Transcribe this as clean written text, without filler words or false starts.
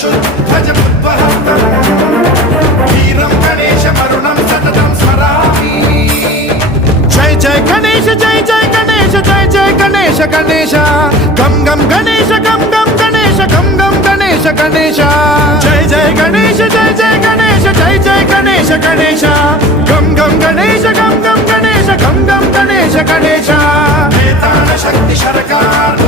शुद्धजमुद्वहन्तम् वीरं गणेशमरुणं सततं स्मरामि। जय जय गणेश जय जय गणेश जय जय गणेश गणेश गम गम गणेश गम गम गणेश गम गम गणेश गणेश जय जय गणेश जय जय गणेश जय जय गणेश गणेश गम गम गणेश गम गम गणेश गम गम गणेश गणेश वेताल शक्ति सरकार